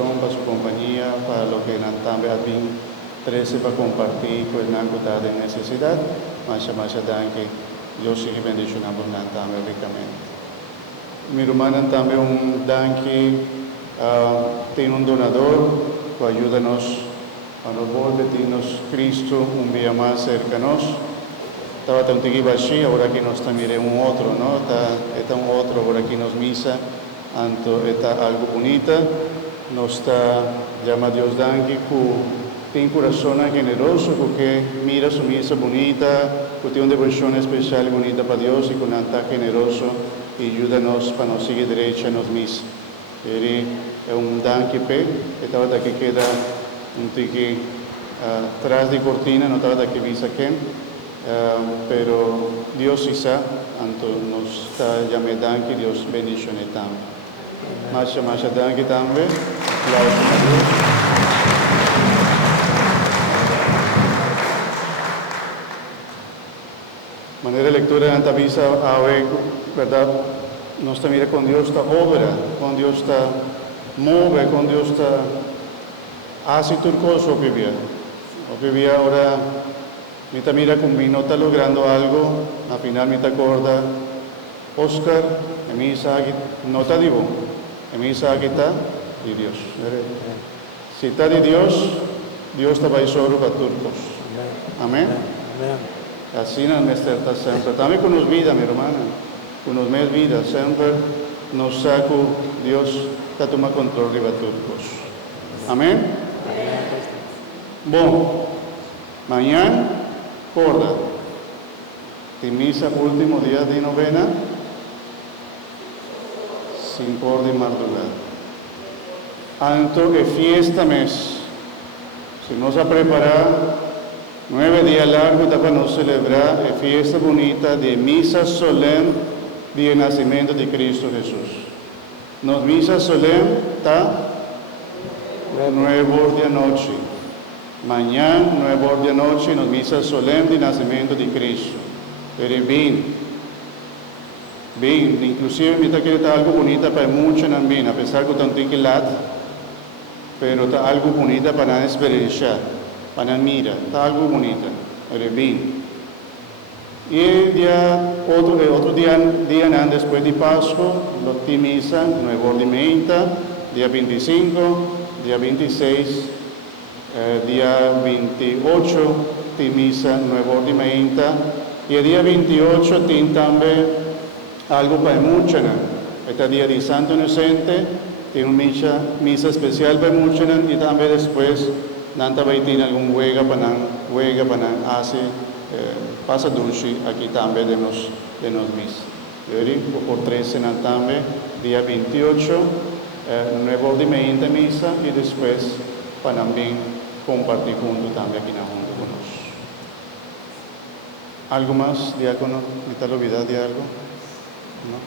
bendición, para su compañía, para lo que también habían 13 para compartir con el Nancuta de necesidad. Masha danke, Dios sigue bendicionando también ricamente. Mi hermana también un danke, tiene un donador que ayúdanos a nos volvernos Cristo un día más cercanos. Estaba tan así, ahora que nos está mire un otro, ¿no? Está un otro, ahora que nos misa, anto está algo bonita, nos está llama Dios danke, que tiene corazón generoso, que mira su misa bonita, que tiene una devoción especial y bonita para Dios y con está generoso y ayúdanos para nos seguir derecha en los misa. Es un danke pe, estaba de que queda un tique atrás de cortina, no estaba de que visa que. Pero Dios sí sabe, anto nos está llamando danke, Dios bendiciones también. Masha danke también. Aplausos a Dios. Manera de lectura anta visa a ver, verdad, nos está mira con Dios está obra, con Dios está mueve, con Dios está hace turcoso o vivía ahora. Mita mira con mi no está logrando algo, al final me acorda, Oscar, mi Isaac, no está divo, mi Isaac está de Dios. Si está de Dios, Dios está para solo para turcos. Amén. Así nos está siempre. También con nos vida, mi hermana, con nos mes vida, siempre nos saco, Dios está tomando control de turcos. Amén. Bueno, mañana. Corda, de misa último día de novena, 5 de madrugada. Anto que fiesta mes, si nos ha preparado 9 días largos para nos celebrar la fiesta bonita de misa solemne de nacimiento de Cristo Jesús. Nos misa solemne está 9 de noche. Mañana, 9 de noche, nos misa solemne de nacimiento de Cristo. Pero bien, inclusive me está queriendo algo bonito para muchos también, a pesar que tanto que lat, pero está algo bonito para experienciar, para mirar, está algo bonito, pero bien. Y el día, otro día después de Pascua, los de misa, 9 de media, día 25, día 26, día 28 de misa 9 de media y el día 28 tiene también algo para muchos. Este día de Santo Inocente tiene una misa especial para muchos y también después Nanta va a tener algún huega para hacer pasa dulce aquí también de nos misa. Por 13 también día 28 9 de media misa y después para también compartir juntos también aquí junto con nosotros. ¿Algo más, diácono? ¿Me está olvidando de algo? ¿No?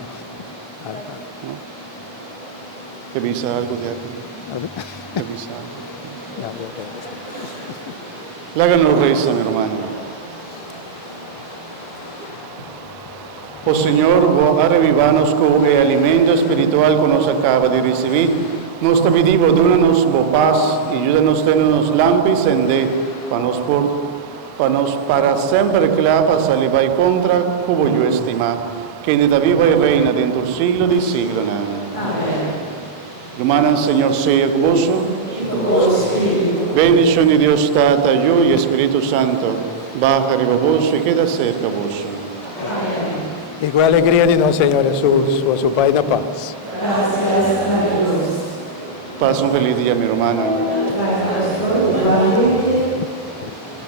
¿No? ¿Revisa algo, diácono? ¿Revisa algo? Láganos reza, mi hermano. Oh Señor, vos a revivarnos con el alimento espiritual que nos acaba de recibir. Nos te pedimos, dúnanos vos paz y ayúdanos a tenernos lámpis en de, para siempre clapa saliva y contra, como yo estima, que en esta viva y reina dentro del siglo de siglo. Amén. Hermana, Señor sea con vos. Bendición de Dios Tata, yo y Espíritu Santo, baja arriba vos y queda cerca vos. E con alegria di nostro Signore Gesù, a suo Pai da paz. Paz un feliz día, mi hermana.